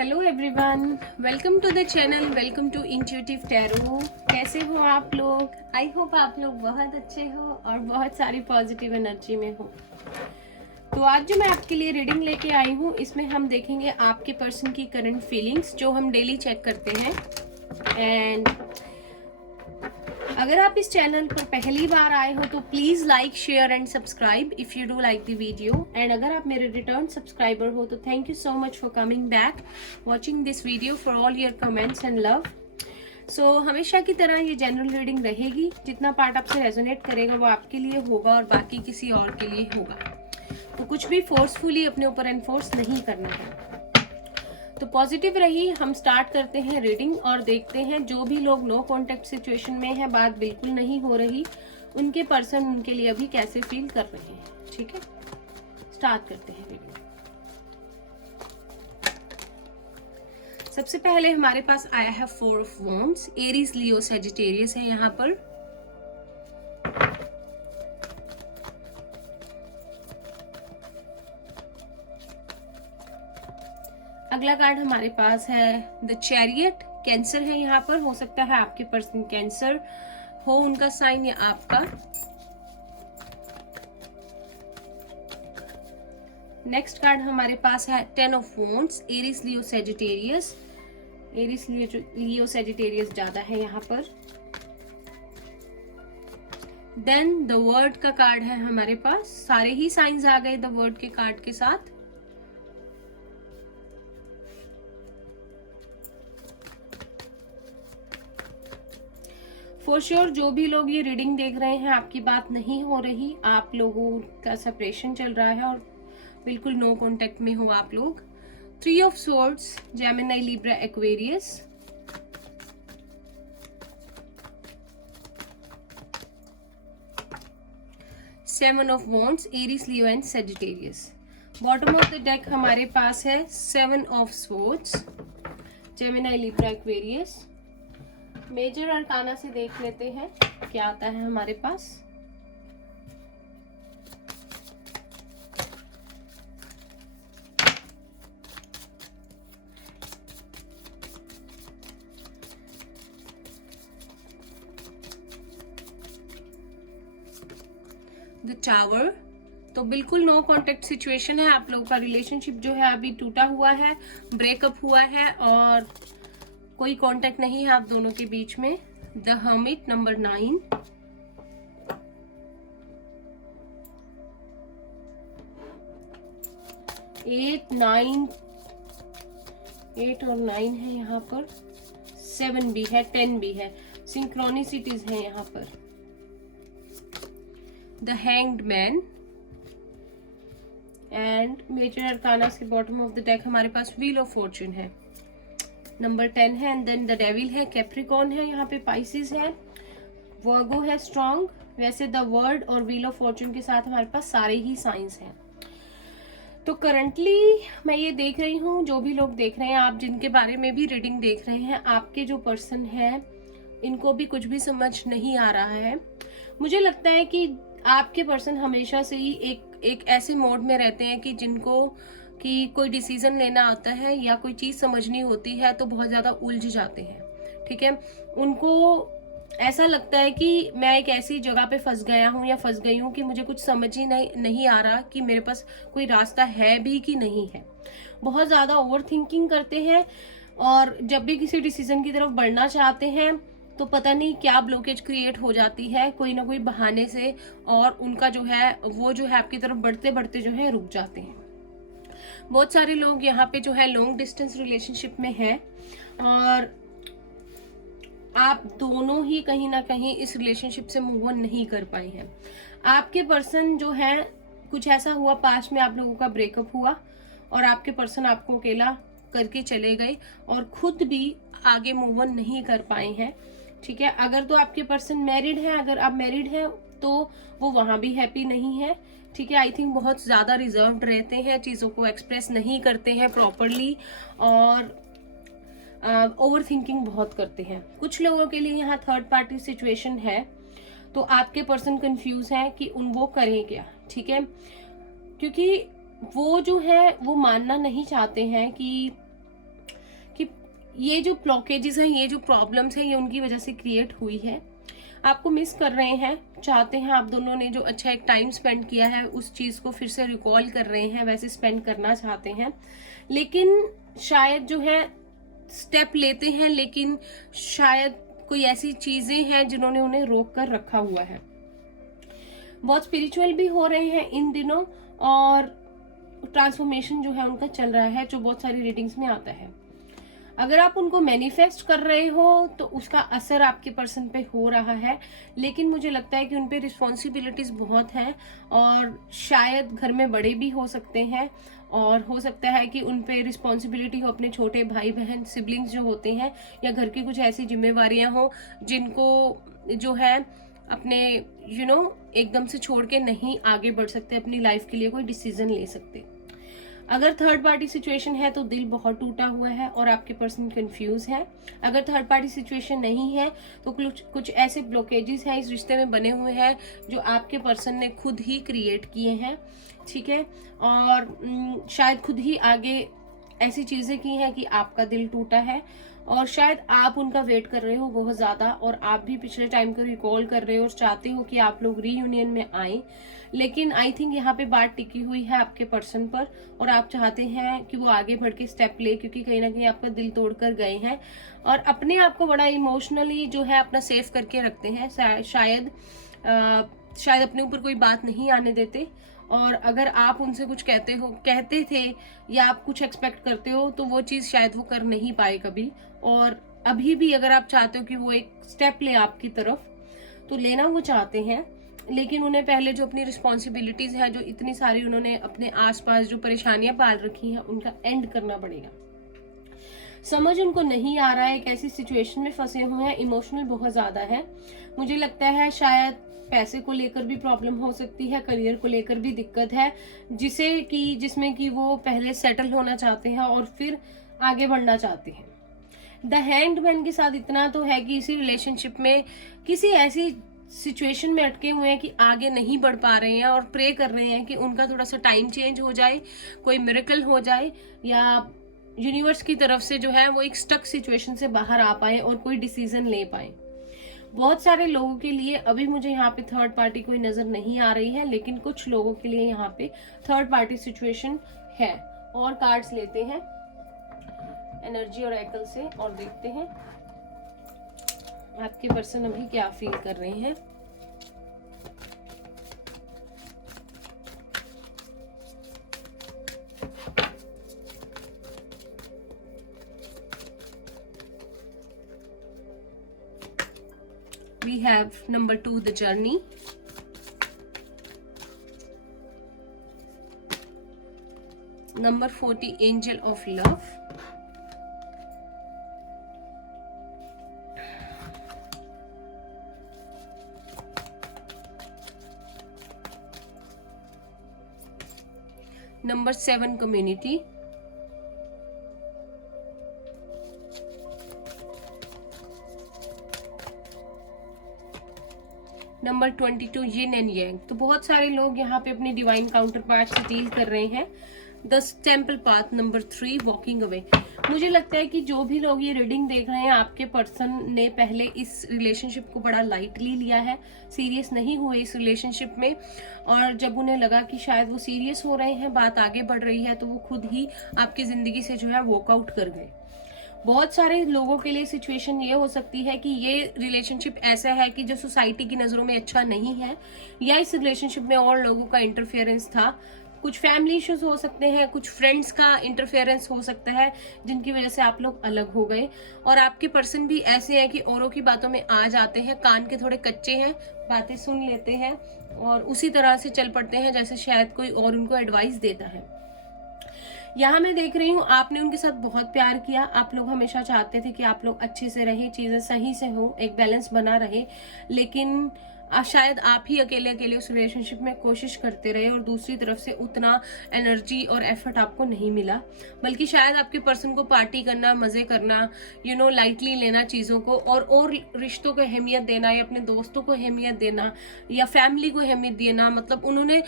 Hello everyone, welcome to the channel, welcome to intuitive tarot. कैसे हो आप लोग? आई होप आप लोग बहुत अच्छे हो और बहुत सारी पॉजिटिव एनर्जी में हो। तो आज जो मैं आपके लिए रीडिंग लेके आई हूँ, इसमें हम देखेंगे आपके पर्सन की करंट फीलिंग्स जो हम डेली चेक करते हैं। एंड अगर आप इस चैनल पर पहली बार आए हो तो please like, share and subscribe if you do like the video. And अगर आप मेरे रिटर्न सब्सक्राइबर हो तो thank you so much for coming back, watching this video, for all your comments and love. So हमेशा की तरह ये general reading रहेगी। जितना पार्ट आपसे रेजोनेट करेगा वो आपके लिए होगा और बाकी किसी और के लिए होगा। तो कुछ भी फोर्सफुली अपने ऊपर एनफोर्स नहीं करना है। तो पॉजिटिव रही। हम स्टार्ट करते हैं रीडिंग और देखते हैं जो भी लोग नो कांटेक्ट सिचुएशन में है, बात बिल्कुल नहीं हो रही, उनके पर्सन उनके लिए अभी कैसे फील कर रहे हैं। ठीक है, स्टार्ट करते हैं रीडिंग। सबसे पहले हमारे पास आया है 4 of wands. Aries, Leo, Sagittarius है यहाँ पर। अगला कार्ड हमारे पास है द चैरियट। कैंसर है यहाँ पर। हो सकता है आपके पर्सन कैंसर हो उनका साइन या आपका। नेक्स्ट कार्ड हमारे पास है 10 of wands. Aries, Leo, Sagittarius. Aries, Leo, Sagittarius ज्यादा है यहाँ पर। देन द वर्ड का कार्ड है हमारे पास। सारे ही साइंस आ गए द वर्ड के कार्ड के साथ। फॉर श्योर जो भी लोग ये रीडिंग देख रहे हैं, आपकी बात नहीं हो रही, आप लोगों का सेपरेशन चल रहा है और बिल्कुल नो कांटेक्ट में हो आप लोग। 3 of swords, Gemini, Libra, Aquarius. Seven of wands, Aries, Leo and Sagittarius. Bottom of the deck हमारे पास है 7 of swords, Gemini, Libra, Aquarius. Major arcana से देख लेते हैं क्या आता है हमारे पास। The tower. तो बिल्कुल नो कांटेक्ट सिचुएशन है। आप लोगों का रिलेशनशिप जो है अभी टूटा हुआ है, ब्रेकअप हुआ है और कोई कांटेक्ट नहीं है आप दोनों के बीच में। The hermit, number 9। एट और 9 है यहाँ पर। 7 भी है, 10 भी है। सिंक्रोनिसिटीज है यहाँ पर। The hanged man. And major arcana के बॉटम ऑफ द डेक हमारे पास व्हील ऑफ फॉर्चून है, नंबर 10 है। एंड देन द डेविल है, कैप्रिकॉर्न है यहाँ पे, पाइसिस है, वर्गो है, स्ट्रॉन्ग। वैसे द वर्ड और व्हील ऑफ फॉर्चून के साथ हमारे पास सारे ही साइंस हैं। तो करंटली मैं ये देख रही हूँ, जो भी लोग देख रहे हैं, आप जिनके बारे में भी रीडिंग देख रहे हैं, आपके जो पर्सन है इनको भी कुछ भी समझ नहीं आ रहा है। मुझे लगता है कि आपके पर्सन हमेशा से ही एक ऐसे मोड में रहते हैं कि जिनको कि कोई डिसीजन लेना आता है या कोई चीज समझनी होती है तो बहुत ज्यादा उलझ जाते हैं। ठीक है, उनको ऐसा लगता है कि मैं एक ऐसी जगह पे फंस गया हूँ या फंस गई हूँ कि मुझे कुछ समझ ही नहीं आ रहा कि मेरे पास कोई रास्ता है भी कि नहीं है। बहुत ज्यादा ओवर थिंकिंग करते हैं और जब भी किसी डिसीजन की तरफ बढ़ना चाहते हैं तो पता नहीं क्या ब्लॉकेज क्रिएट हो जाती है कोई ना कोई बहाने से, और उनका जो है वो जो है आपकी तरफ बढ़ते बढ़ते जो है रुक जाते हैं। बहुत सारे लोग यहाँ पे जो है लॉन्ग डिस्टेंस रिलेशनशिप में हैं और आप दोनों ही कहीं ना कहीं इस रिलेशनशिप से मूव ऑन नहीं कर पाए हैं। आपके पर्सन जो है, कुछ ऐसा हुआ पास्ट में, आप लोगों का ब्रेकअप हुआ और आपके पर्सन आपको अकेला करके चले गए और खुद भी आगे मूव ऑन नहीं कर पाए हैं। ठीक है, अगर तो आपके पर्सन मैरिड है, अगर आप मैरिड हैं तो वो वहां भी हैप्पी नहीं है। ठीक है, आई थिंक बहुत ज्यादा रिजर्व्ड रहते हैं, चीजों को एक्सप्रेस नहीं करते हैं प्रॉपरली और ओवर थिंकिंग बहुत करते हैं। कुछ लोगों के लिए यहाँ थर्ड पार्टी सिचुएशन है तो आपके पर्सन कंफ्यूज है कि वो करें क्या। ठीक है, क्योंकि वो जो है वो मानना नहीं चाहते हैं कि ये जो ब्लॉकेजेस हैं, ये जो प्रॉब्लम्स हैं, ये उनकी वजह से क्रिएट हुई है। आपको मिस कर रहे हैं, चाहते हैं आप दोनों ने जो अच्छा एक टाइम स्पेंड किया है उस चीज़ को फिर से रिकॉल कर रहे हैं, वैसे स्पेंड करना चाहते हैं, लेकिन शायद जो है स्टेप लेते हैं, लेकिन शायद कोई ऐसी चीज़ें हैं जिन्होंने उन्हें रोक कर रखा हुआ है। बहुत स्पिरिचुअल भी हो रहे हैं इन दिनों, और ट्रांसफॉर्मेशन जो है उनका चल रहा है, जो बहुत सारी रीडिंग्स में आता है। अगर आप उनको मैनिफेस्ट कर रहे हो तो उसका असर आपके पर्सन पे हो रहा है, लेकिन मुझे लगता है कि उन पे रिस्पॉन्सिबिलिटीज बहुत हैं, और शायद घर में बड़े भी हो सकते हैं, और हो सकता है कि उन पे रिस्पॉन्सिबिलिटी हो अपने छोटे भाई बहन सिबलिंग्स जो होते हैं, या घर की कुछ ऐसी जिम्मेवारियां हो जिनको जो है अपने एकदम से छोड़ के नहीं आगे बढ़ सकते, अपनी लाइफ के लिए कोई डिसीजन ले सकते। अगर थर्ड पार्टी सिचुएशन है तो दिल बहुत टूटा हुआ है और आपके पर्सन कंफ्यूज है। अगर थर्ड पार्टी सिचुएशन नहीं है तो कुछ ऐसे ब्लॉकेजेस हैं इस रिश्ते में बने हुए हैं जो आपके पर्सन ने खुद ही क्रिएट किए हैं, ठीक है, और शायद खुद ही आगे ऐसी चीजें की हैं कि आपका दिल टूटा है, और शायद आप उनका वेट कर रहे हो बहुत ज्यादा, और आप भी पिछले टाइम को रिकॉल कर रहे हो और चाहते हो कि आप लोग रीयूनियन में आए, लेकिन आई थिंक यहाँ पे बात टिकी हुई है आपके पर्सन पर, और आप चाहते हैं कि वो आगे बढ़ के स्टेप ले, क्योंकि कहीं ना कहीं आपका दिल तोड़ कर गए हैं और अपने आप को बड़ा इमोशनली जो है अपना सेफ करके रखते हैं। शायद अपने ऊपर कोई बात नहीं आने देते, और अगर आप उनसे कुछ कहते थे या आप कुछ एक्सपेक्ट करते हो तो वो चीज़ शायद वो कर नहीं पाए कभी, और अभी भी अगर आप चाहते हो कि वो एक स्टेप ले आपकी तरफ तो लेना वो चाहते हैं, लेकिन उन्हें पहले जो अपनी रिस्पॉन्सिबिलिटीज है, जो इतनी सारी उन्होंने अपने आसपास जो परेशानियां पाल रखी हैं, उनका एंड करना पड़ेगा। समझ उनको नहीं आ रहा है, एक ऐसी सिचुएशन में फंसे हुए हैं, इमोशनल बहुत ज्यादा है। मुझे लगता है शायद पैसे को लेकर भी प्रॉब्लम हो सकती है, करियर को लेकर भी दिक्कत है, जिसमें कि वो पहले सेटल होना चाहते हैं और फिर आगे बढ़ना चाहते हैं। द हैंग्ड मैन के साथ इतना तो है कि इसी रिलेशनशिप में किसी ऐसी सिचुएशन में अटके हुए हैं कि आगे नहीं बढ़ पा रहे हैं, और प्रे कर रहे हैं कि उनका थोड़ा सा टाइम चेंज हो जाए, कोई मिरेकल हो जाए, या यूनिवर्स की तरफ से जो है वो एक स्टक सिचुएशन से बाहर आ पाए और कोई डिसीजन ले पाए। बहुत सारे लोगों के लिए अभी मुझे यहाँ पे थर्ड पार्टी कोई नजर नहीं आ रही है, लेकिन कुछ लोगों के लिए यहाँ पे थर्ड पार्टी सिचुएशन है। और कार्ड्स लेते हैं एनर्जी और एकल से और देखते हैं आपके पर्सन अभी क्या फील कर रहे हैं। We have number 2, the journey. Number 40, angel of love. Number 7, community. Number 22, yin and yang. तो बहुत सारे लोग यहाँ पे अपने डिवाइन काउंटर पार्ट से डील कर रहे हैं। The temple path, number 3, walking away. मुझे लगता है कि जो भी लोग ये रीडिंग देख रहे हैं, आपके पर्सन ने पहले इस रिलेशनशिप को बड़ा लाइटली लिया है, सीरियस नहीं हुए इस रिलेशनशिप में, और जब उन्हें लगा कि शायद वो सीरियस हो रहे हैं, बात आगे बढ़ रही है, तो वो खुद ही आपकी जिंदगी से जो है वॉकआउट कर गए। बहुत सारे लोगों के लिए सिचुएशन ये हो सकती है कि ये रिलेशनशिप ऐसा है कि जो सोसाइटी की नज़रों में अच्छा नहीं है, या इस रिलेशनशिप में और लोगों का इंटरफेरेंस था। कुछ फैमिली इश्यूज हो सकते हैं, कुछ फ्रेंड्स का इंटरफेरेंस हो सकता है, जिनकी वजह से आप लोग अलग हो गए। और आपके पर्सन भी ऐसे हैं कि औरों की बातों में आ जाते हैं, कान के थोड़े कच्चे हैं, बातें सुन लेते हैं और उसी तरह से चल पड़ते हैं जैसे शायद कोई और उनको एडवाइस देता है। यहाँ मैं देख रही हूँ आपने उनके साथ बहुत प्यार किया, आप लोग हमेशा चाहते थे कि आप लोग अच्छे से रहे, चीज़ें सही से हो, एक बैलेंस बना रहे, लेकिन शायद आप ही अकेले अकेले उस रिलेशनशिप में कोशिश करते रहे और दूसरी तरफ से उतना एनर्जी और एफर्ट आपको नहीं मिला, बल्कि शायद आपके पर्सन को पार्टी करना, मजे करना, लाइटली लेना चीज़ों को, और रिश्तों को अहमियत देना, या अपने दोस्तों को अहमियत देना, या फैमिली को अहमियत देना, उन्होंने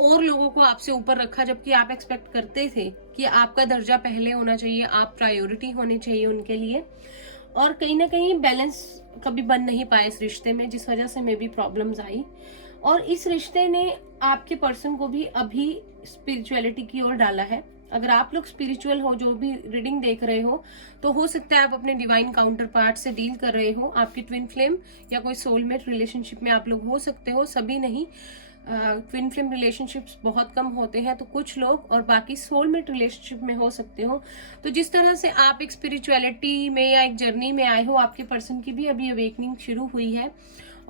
और लोगों को आपसे ऊपर रखा, जबकि आप एक्सपेक्ट करते थे कि आपका दर्जा पहले होना चाहिए, आप प्रायोरिटी होनी चाहिए उनके लिए। और कहीं ना कहीं बैलेंस कभी बन नहीं पाया इस रिश्ते में, जिस वजह से मे भी प्रॉब्लम्स आई। और इस रिश्ते ने आपके पर्सन को भी अभी स्पिरिचुअलिटी की ओर डाला है। अगर आप लोग स्पिरिचुअल हो, जो भी रीडिंग देख रहे हो, तो हो सकता है आप अपने डिवाइन काउंटर पार्ट से डील कर रहे हो, आपकी ट्विन फ्लेम या कोई सोलमेट रिलेशनशिप में आप लोग हो सकते हो, सभी नहीं। ट्विन फ्लेम रिलेशनशिप्स बहुत कम होते हैं, तो कुछ लोग, और बाकी सोलमेट रिलेशनशिप में हो सकते हो। तो जिस तरह से आप एक स्पिरिचुअलिटी में या एक जर्नी में आए हो, आपके पर्सन की भी अभी अवेकनिंग शुरू हुई है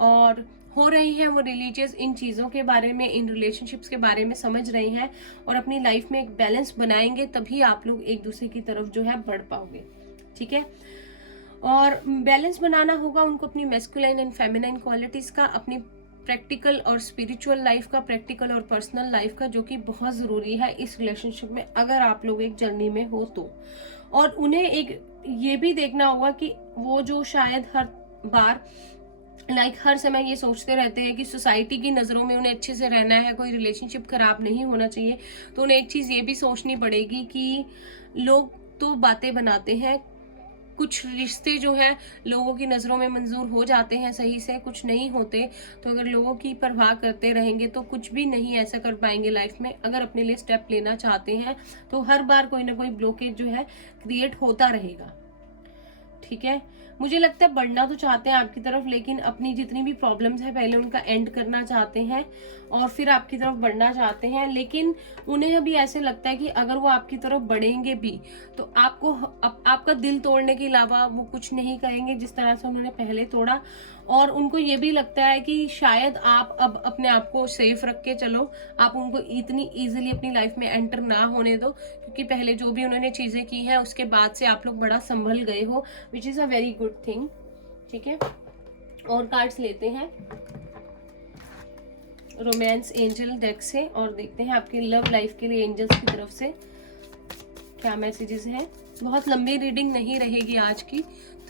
और हो रही हैं वो रिलीजियस इन चीज़ों के बारे में, इन रिलेशनशिप्स के बारे में समझ रहे हैं और अपनी लाइफ में एक बैलेंस बनाएंगे, तभी आप लोग एक दूसरे की तरफ जो है बढ़ पाओगे। ठीक है, और बैलेंस बनाना होगा उनको अपनी मैस्कुलाइन एंड फेमिनाइन क्वालिटीज का, अपनी प्रैक्टिकल और स्पिरिचुअल लाइफ का, प्रैक्टिकल और पर्सनल लाइफ का, जो कि बहुत ज़रूरी है इस रिलेशनशिप में अगर आप लोग एक जर्नी में हो तो। और उन्हें एक ये भी देखना होगा कि वो जो शायद हर बार हर समय ये सोचते रहते हैं कि सोसाइटी की नज़रों में उन्हें अच्छे से रहना है, कोई रिलेशनशिप खराब नहीं होना चाहिए, तो उन्हें एक चीज़ ये भी सोचनी पड़ेगी कि लोग तो बातें बनाते हैं, कुछ रिश्ते जो है लोगों की नज़रों में मंजूर हो जाते हैं सही से, कुछ नहीं होते। तो अगर लोगों की परवाह करते रहेंगे तो कुछ भी नहीं ऐसा कर पाएंगे लाइफ में। अगर अपने लिए स्टेप लेना चाहते हैं तो हर बार कोई ना कोई ब्लॉकेज जो है क्रिएट होता रहेगा। ठीक है, मुझे लगता है बढ़ना तो चाहते हैं आपकी तरफ, लेकिन अपनी जितनी भी प्रॉब्लम्स है पहले उनका एंड करना चाहते हैं और फिर आपकी तरफ बढ़ना चाहते हैं। लेकिन उन्हें अभी ऐसे लगता है कि अगर वो आपकी तरफ बढ़ेंगे भी तो आपका दिल तोड़ने के अलावा वो कुछ नहीं करेंगे जिस तरह से उन्होंने पहले तोड़ा। और उनको ये भी लगता है कि शायद आप अब अपने आप को सेफ रख के चलो, आप उनको इतनी इजीली अपनी लाइफ में एंटर ना होने दो, क्योंकि पहले जो भी उन्होंने चीजें की हैं उसके बाद से आप लोग बड़ा संभल गए हो, which is a very good thing. ठीक है, और कार्ड्स लेते हैं रोमांस एंजल डेक से और देखते हैं आपके लव लाइफ के लिए एंजल्स की तरफ से क्या मैसेजेस हैं। बहुत लंबी रीडिंग नहीं रहेगी आज की,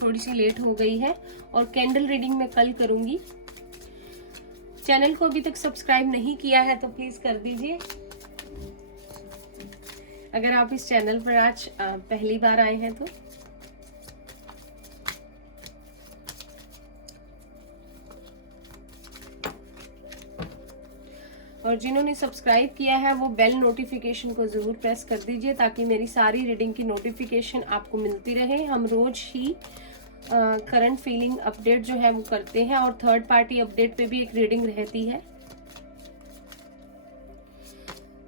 थोड़ी सी लेट हो गई है, और कैंडल रीडिंग मैं कल करूंगी। चैनल को अभी तक सब्सक्राइब नहीं किया है तो प्लीज कर दीजिए। अगर आप इस चैनल पर आज पहली बार आए हैं तो। और जिन्होंने सब्सक्राइब किया है वो बेल नोटिफिकेशन को जरूर प्रेस कर दीजिए ताकि मेरी सारी रीडिंग की नोटिफिकेशन आपको मिलती रहे। हम रोज ही करंट फीलिंग अपडेट जो है वो करते हैं और थर्ड पार्टी अपडेट पे भी एक रीडिंग रहती है।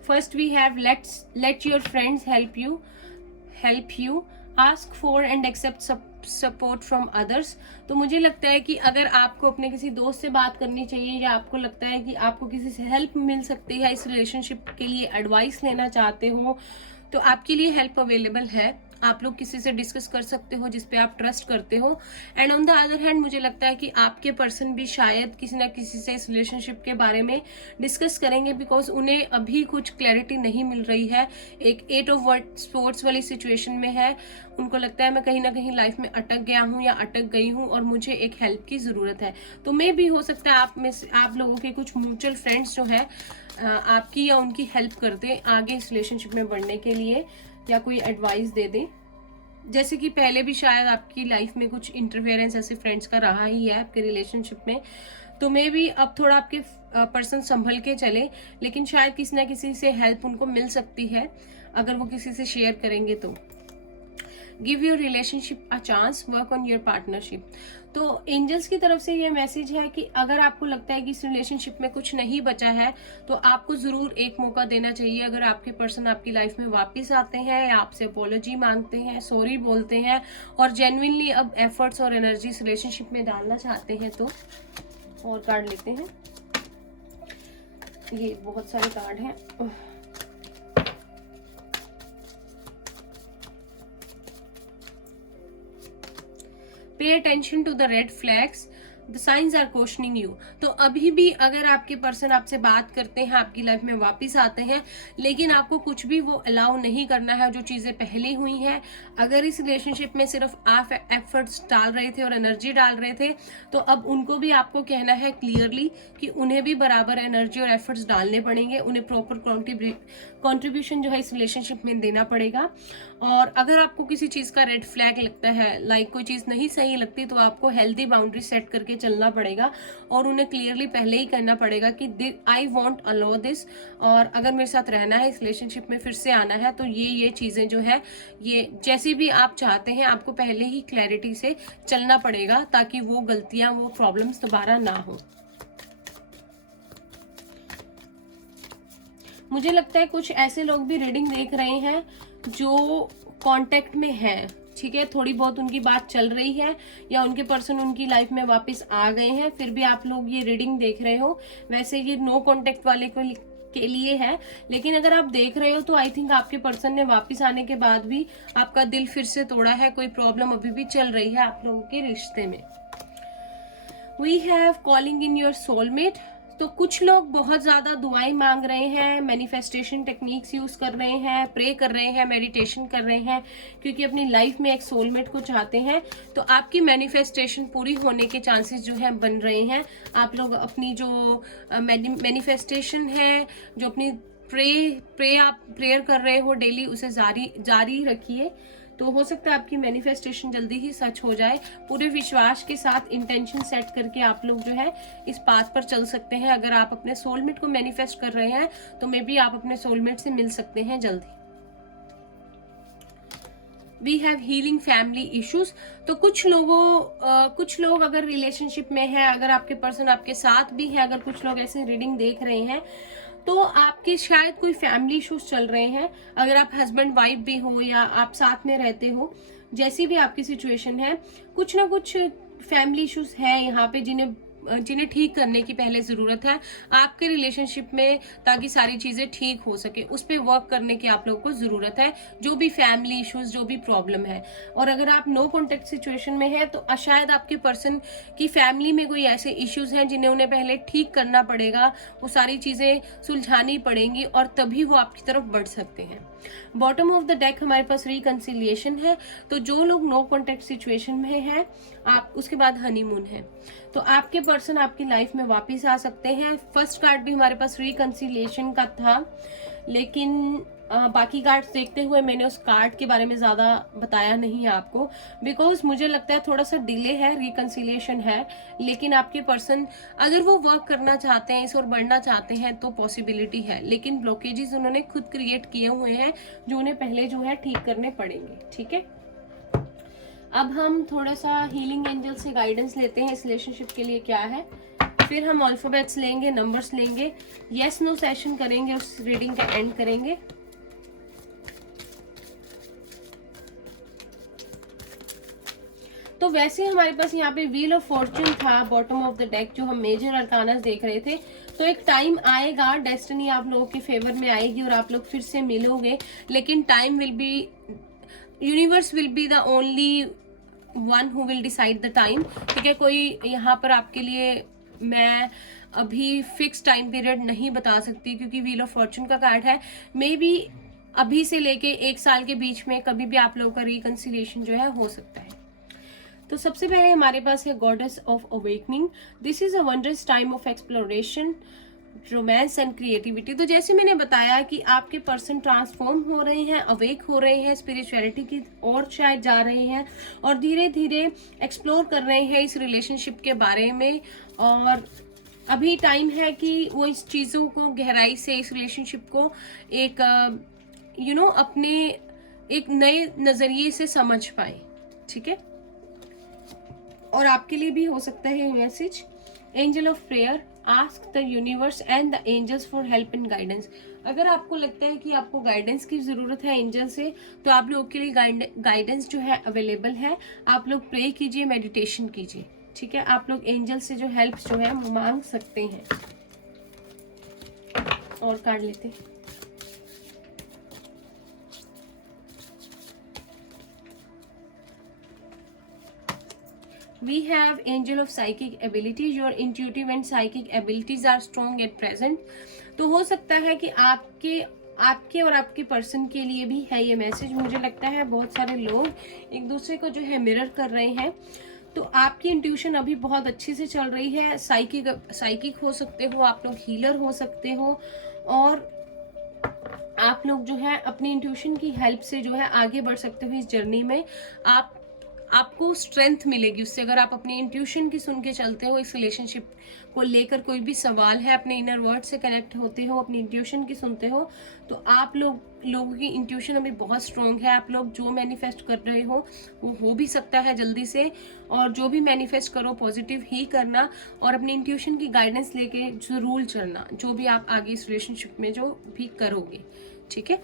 First we have let your friends help you ask for and accept support from others. तो मुझे लगता है कि अगर आपको अपने किसी दोस्त से बात करनी चाहिए या आपको लगता है कि आपको किसी से हेल्प मिल सकती है, इस रिलेशनशिप के लिए एडवाइस लेना चाहते हो, तो आपके लिए हेल्प अवेलेबल है। आप लोग किसी से डिस्कस कर सकते हो जिस पे आप ट्रस्ट करते हो। And on the other hand मुझे लगता है कि आपके पर्सन भी शायद किसी ना किसी से इस रिलेशनशिप के बारे में डिस्कस करेंगे, बिकॉज उन्हें अभी कुछ क्लैरिटी नहीं मिल रही है। एक 8 ऑफ स्पोर्ट्स वाली सिचुएशन में है, उनको लगता है मैं कहीं ना कहीं लाइफ में अटक गया हूँ या अटक गई हूँ और मुझे एक हेल्प की ज़रूरत है। तो मे भी हो सकता है आप लोगों के कुछ म्यूचुअल फ्रेंड्स जो है आपकी या उनकी हेल्प कर दे आगे इस रिलेशनशिप में बढ़ने के लिए, या कोई एडवाइस दे दे। जैसे कि पहले भी शायद आपकी लाइफ में कुछ इंटरफेरेंस ऐसे फ्रेंड्स का रहा ही है आपके रिलेशनशिप में, तो मे भी अब थोड़ा आपके पर्सन संभल के चले, लेकिन शायद किसी ना किसी से हेल्प उनको मिल सकती है अगर वो किसी से शेयर करेंगे तो। Give your relationship a chance, work on your partnership. तो एंजल्स की तरफ से ये मैसेज है कि अगर आपको लगता है कि इस रिलेशनशिप में कुछ नहीं बचा है तो आपको जरूर एक मौका देना चाहिए। अगर आपके पर्सन आपकी लाइफ में वापस आते हैं या आपसे अपॉलॉजी मांगते हैं, सॉरी बोलते हैं और जेन्युइनली अब एफर्ट्स और एनर्जी इस रिलेशनशिप में डालना चाहते हैं तो। और कार्ड लेते हैं, ये बहुत सारे कार्ड हैं। Pay attention to the red flags. The signs are questioning you. तो अभी भी अगर आपके पर्सन आपसे बात करते हैं, आपकी लाइफ में वापस आते हैं, लेकिन आपको कुछ भी वो अलाउ नहीं करना है जो चीजें पहले हुई हैं। अगर इस रिलेशनशिप में सिर्फ आप एफर्ट्स डाल रहे थे और एनर्जी डाल रहे थे, तो अब उनको भी आपको कहना है क्लियरली कि उन्हें भी बराबर एनर्जी और एफर्ट्स डालने पड़ेंगे, उन्हें प्रॉपर कॉन्ट्रीब्यूशन जो है इस रिलेशनशिप में देना पड़ेगा। और अगर आपको किसी चीज का रेड फ्लैग लगता है, लाइक कोई चीज नहीं सही लगती, तो आपको हेल्दी बाउंड्री सेट करके चलना पड़ेगा और उन्हें क्लियरली पहले ही कहना पड़ेगा कि आई वॉन्ट अलाउ दिस, और अगर मेरे साथ रहना है, इस रिलेशनशिप में फिर से आना है, तो ये चीजें जो है, ये जैसी भी आप चाहते हैं, आपको पहले ही क्लैरिटी से चलना पड़ेगा ताकि वो गलतियां, वो प्रॉब्लम्स दोबारा ना हो। मुझे लगता है कुछ ऐसे लोग भी रीडिंग देख रहे हैं जो कांटेक्ट में हैं, ठीक है, थोड़ी बहुत उनकी बात चल रही है या उनके पर्सन उनकी लाइफ में वापस आ गए हैं, फिर भी आप लोग ये रीडिंग देख रहे हो। वैसे ये नो कांटेक्ट वाले के लिए है, लेकिन अगर आप देख रहे हो तो आई थिंक आपके पर्सन ने वापस आने के बाद भी आपका दिल फिर से तोड़ा है, कोई प्रॉब्लम अभी भी चल रही है आप लोगों के रिश्ते में। We have calling in your soulmate. तो कुछ लोग बहुत ज्यादा दुआएं मांग रहे हैं, मैनिफेस्टेशन टेक्निक्स यूज कर रहे हैं, प्रे कर रहे हैं, मेडिटेशन कर रहे हैं, क्योंकि अपनी लाइफ में एक सोलमेट को चाहते हैं। तो आपकी मैनिफेस्टेशन पूरी होने के चांसेस जो है बन रहे हैं। आप लोग अपनी जो मैनिफेस्टेशन है, जो अपनी आप प्रेयर कर रहे हो डेली, उसे जारी रखिए। तो हो सकता है आपकी मैनिफेस्टेशन जल्दी ही सच हो जाए। पूरे विश्वास के साथ इंटेंशन सेट करके आप लोग जो है इस पाथ पर चल सकते हैं। अगर आप अपने सोलमेट को मैनिफेस्ट कर रहे हैं तो मे बी आप अपने सोलमेट से मिल सकते हैं जल्दी। We have healing family issues. तो कुछ लोग अगर रिलेशनशिप में है, अगर आपके पर्सन आपके साथ भी है, अगर कुछ लोग ऐसे रीडिंग देख रहे हैं, तो आपके शायद कोई फैमिली इश्यूज चल रहे हैं। अगर आप हस्बैंड वाइफ भी हो या आप साथ में रहते हो, जैसी भी आपकी सिचुएशन है, कुछ ना कुछ फैमिली इश्यूज है यहाँ पे जिन्हें ठीक करने की पहले जरूरत है आपके रिलेशनशिप में, ताकि सारी चीजें ठीक हो सके। उस पर वर्क करने की आप लोगों को जरूरत है, जो भी फैमिली इश्यूज, जो भी प्रॉब्लम है। और अगर आप नो कॉन्टेक्ट सिचुएशन में है तो शायद आपके पर्सन की फैमिली में कोई ऐसे इश्यूज हैं जिन्हें उन्हें पहले ठीक करना पड़ेगा, वो सारी चीजें सुलझानी पड़ेंगी और तभी वो आपकी तरफ बढ़ सकते हैं। बॉटम ऑफ द डेक हमारे पास रिकंसिलिएशन है। तो जो लोग नो कॉन्टेक्ट सिचुएशन में है, आप उसके बाद हनीमून है, तो आपके पर्सन आपकी लाइफ में वापस आ सकते हैं। फर्स्ट कार्ड भी हमारे पास रिकंसिलिएशन का था, लेकिन बाकी कार्ड्स देखते हुए मैंने उस कार्ड के बारे में ज्यादा बताया नहीं है आपको, बिकॉज मुझे लगता है थोड़ा सा डिले है, रिकंसिलिएशन है, लेकिन आपके पर्सन अगर वो वर्क करना चाहते हैं, इस ओर बढ़ना चाहते हैं तो पॉसिबिलिटी है, लेकिन ब्लॉकेजेस उन्होंने खुद क्रिएट किए हुए हैं जो उन्हें पहले जो है ठीक करने पड़ेंगे। ठीक है, अब हम थोड़ा सा हीलिंग एंजल से गाइडेंस लेते हैं इस रिलेशनशिप के लिए क्या है, फिर हम अल्फाबेट्स लेंगे, नंबर्स लेंगे, यस नो सेशन करेंगे, उस रीडिंग का एंड करेंगे। तो वैसे हमारे पास यहाँ पे व्हील ऑफ फॉर्च्यून था बॉटम ऑफ द डेक, जो हम मेजर अरकानास देख रहे थे। तो एक टाइम आएगा, डेस्टिनी आप लोगों के फेवर में आएगी और आप लोग फिर से मिलोगे, लेकिन time will be, universe will be the only one who will decide the time. ठीक है, कोई यहाँ पर आपके लिए मैं अभी फिक्स टाइम पीरियड नहीं बता सकती, क्योंकि व्हील ऑफ फॉर्च्यून का कार्ड है। मे बी अभी से लेके 1 साल के बीच में कभी भी आप लोगों का रिकंसिलिएशन जो है हो सकता है। तो सबसे पहले हमारे पास है goddess of awakening. This is a wondrous time of exploration, romance and creativity. तो जैसे मैंने बताया कि आपके पर्सन ट्रांसफॉर्म हो रहे हैं, अवेक हो रहे हैं, स्पिरिचुअलिटी की ओर शायद जा रहे हैं और धीरे धीरे एक्सप्लोर कर रहे हैं इस रिलेशनशिप के बारे में। और अभी टाइम है कि वो इस चीज़ों को गहराई से, इस रिलेशनशिप को एक अपने एक नए नज़रिए से समझ पाए। ठीक है, और आपके लिए भी हो सकता है message, angel of prayer, ask the universe and the angels for help and guidance. अगर आपको लगता है कि आपको गाइडेंस की जरूरत है एंजल से, तो आप लोगों के लिए गाइडेंस जो है अवेलेबल है। आप लोग प्रे कीजिए, मेडिटेशन कीजिए। ठीक है, आप लोग एंजल से जो हेल्प जो है मांग सकते हैं। और कार्ड लेते हैं। We have angel of psychic ability. Your intuitive and psychic abilities are strong at present. तो हो सकता है कि आपके और आपके पर्सन के लिए भी है ये मैसेज. मुझे लगता है बहुत सारे लोग एक दूसरे को जो है मिरर कर रहे हैं. तो आपकी इंट्यूशन अभी बहुत अच्छे से चल रही है. साइकिक हो सकते हो आप लोग, हीलर हो सकते हो, और आप लोग जो है अपनी इंट्यूशन की हेल्प से जो है आगे बढ़ सकते हो इस जर्नी में. आपको स्ट्रेंथ मिलेगी उससे. अगर आप अपनी इंट्यूशन की सुन के चलते हो, इस रिलेशनशिप को लेकर कोई भी सवाल है, अपने इनर वर्ड से कनेक्ट होते हो, अपनी इंट्यूशन की सुनते हो, तो आप लोगों की इंट्यूशन अभी बहुत स्ट्रॉन्ग है. आप लोग जो मैनिफेस्ट कर रहे हो वो हो भी सकता है जल्दी से. और जो भी मैनिफेस्ट करो पॉजिटिव ही करना, और अपनी इंट्यूशन की गाइडेंस लेके जरूर चलना जो भी आप आगे इस रिलेशनशिप में जो भी करोगे. ठीक है,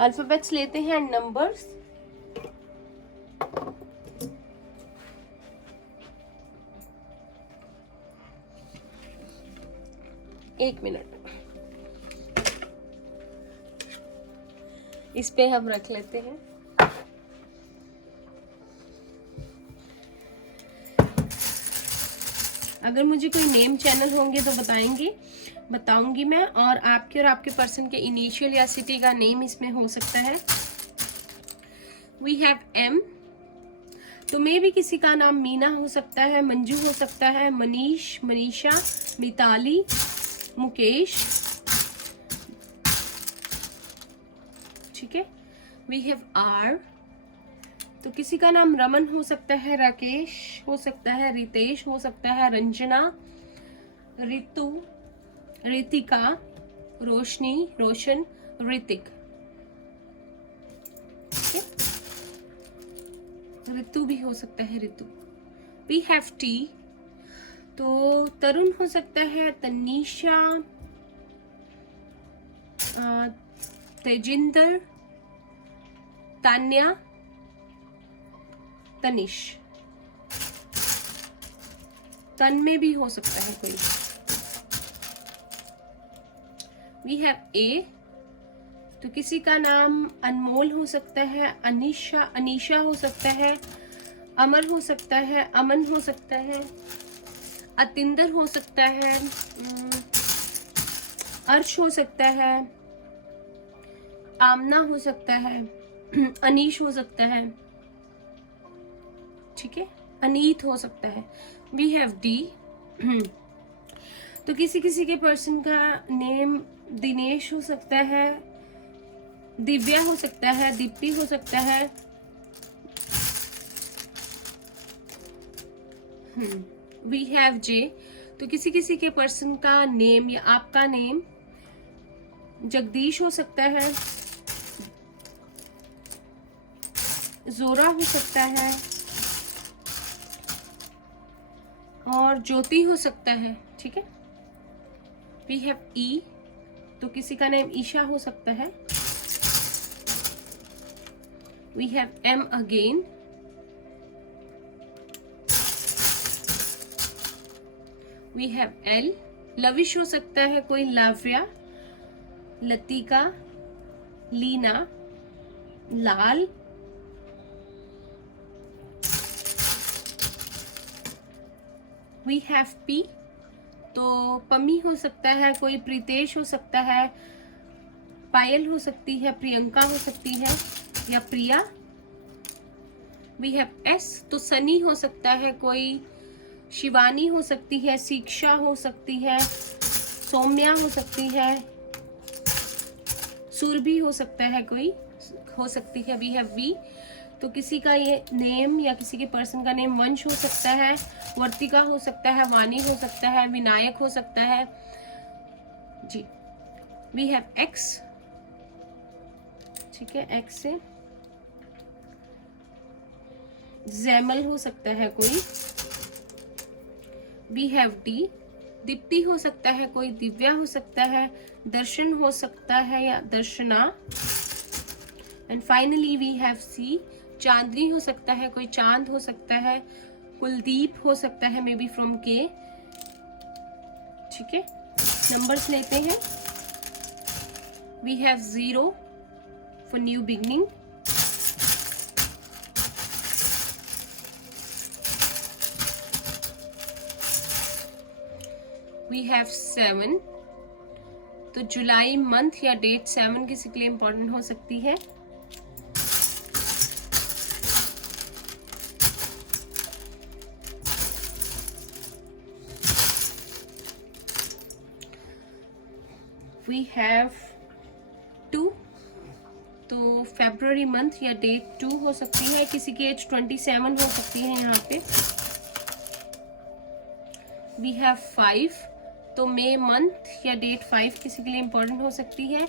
अल्फाबेट्स लेते हैं, नंबर्स. एक मिनट, इस पे हम रख लेते हैं. अगर मुझे कोई नेम चैनल होंगे तो बताऊंगी मैं. और आपके पर्सन के इनिशियल या सिटी का नेम इसमें हो सकता है. वी हैव एम, तो मे भी किसी का नाम मीना हो सकता है, मंजू हो सकता है, मनीष, मनीषा, मिताली, मुकेश. ठीक है. वी हैव आर, तो किसी का नाम रमन हो सकता है, राकेश हो सकता है, रितेश हो सकता है, रंजना, रितु, रितिका, रोशनी, रोशन, ऋतिक. ऋतु भी हो सकता है, ऋतु. वी हैव टी, तो तरुण हो सकता है, तनीषा, तेजिंदर, तान्या, तनिष. तन में भी हो सकता है कोई. वी हैव ए, तो किसी का नाम अनमोल हो सकता है, अनीशा हो सकता है, अमर हो सकता है, अमन हो सकता है, अतिंदर हो सकता है, अर्श हो सकता है, आमना हो सकता है, अनीश हो सकता है. ठीक है, अनीत हो सकता है. वी हैव डी, तो किसी के पर्सन का नेम दिनेश हो सकता है, दिव्या हो सकता है, दीप्ति हो सकता है. वी हैव जे, तो किसी के पर्सन का नेम या आपका नेम जगदीश हो सकता है, जोरा हो सकता है, और ज्योति हो सकता है. ठीक है. वी हैव ई, तो किसी का नेम ईशा हो सकता है. We have M again. We have L, Lavish हो सकता है कोई, Lavya, Latika, Leena, Lal. We have P, तो पमी हो सकता है कोई, प्रीतेश हो सकता है, पायल हो सकती है, प्रियंका हो सकती है, या प्रिया. वी हैव एस, तो सनी हो सकता है कोई, शिवानी हो सकती है, शिक्षा हो सकती है, सौम्या हो सकती है, सुरभि हो सकता है कोई, हो सकती है. वी हैव वी, तो किसी का ये नेम या किसी के पर्सन का नेम वंश हो सकता है, वर्तिका हो सकता है, वाणी हो सकता है, विनायक हो सकता है. जी. We have X. ठीक है, एक्स से जैमल हो सकता है कोई. वी हैव डी, दीप्ति हो सकता है कोई, दिव्या हो सकता है, दर्शन हो सकता है या दर्शना. एंड फाइनली वी हैव सी, चांदनी हो सकता है कोई, चांद हो सकता है, कुलदीप हो सकता है, मे बी फ्रॉम के. ठीक है. नंबर्स लेते हैं. We have 0 for new beginning. We have 7। तो जुलाई मंथ या डेट 7 किसी के लिए इंपॉर्टेंट हो सकती है। We have 2। तो फेब्रुअरी मंथ या डेट 2 हो सकती है। किसी की एज 27 हो सकती है यहाँ पे। We have 5। तो मई मंथ या डेट 5 किसी के लिए इंपॉर्टेंट हो सकती है।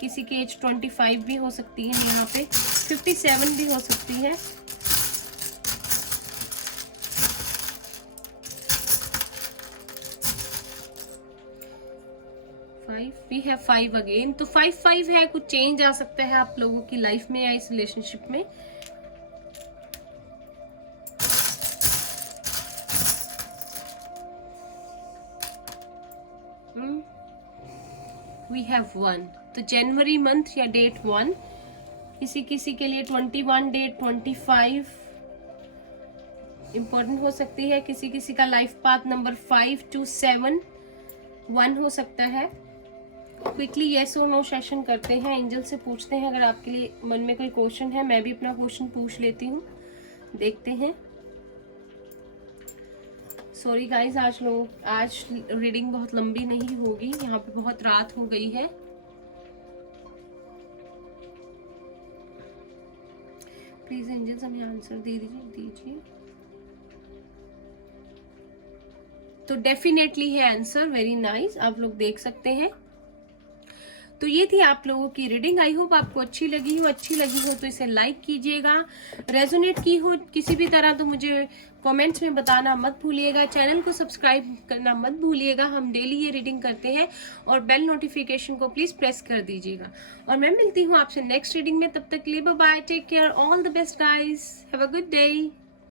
किसी की एज 25 भी हो सकती है यहाँ पे, 57 भी हो सकती है। We have 5 again. तो 5 है, कुछ चेंज आ सकता है आप लोगों की लाइफ में या इस रिलेशनशिप में। We have 1। तो जनवरी मंथ या डेट 1 किसी के लिए 21 डेट 25 इंपॉर्टेंट हो सकती है। किसी का लाइफ पाथ नंबर 5 to 7 1 हो सकता है। क्विकली येस और नो सेशन करते हैं, एंजल से पूछते हैं अगर आपके लिए मन में कोई क्वेश्चन है। मैं भी अपना क्वेश्चन पूछ लेती हूँ, देखते हैं। सॉरी गाइस, आज रीडिंग बहुत लंबी नहीं होगी, यहाँ पे बहुत रात हो गई है। प्लीज एंजल्स हमें आंसर दे दीजिए। तो डेफिनेटली है आंसर, वेरी नाइस, आप लोग देख सकते हैं। तो ये थी आप लोगों की रीडिंग। आई होप आपको अच्छी लगी हो तो इसे लाइक कीजिएगा। रेजोनेट की हो किसी भी तरह तो मुझे कमेंट्स में बताना मत भूलिएगा। चैनल को सब्सक्राइब करना मत भूलिएगा, हम डेली ये रीडिंग करते हैं। और बेल नोटिफिकेशन को प्लीज प्रेस कर दीजिएगा। और मैं मिलती हूँ आपसे नेक्स्ट रीडिंग में, तब तक के लिए bye bye, take care, all the best guys, have a good day.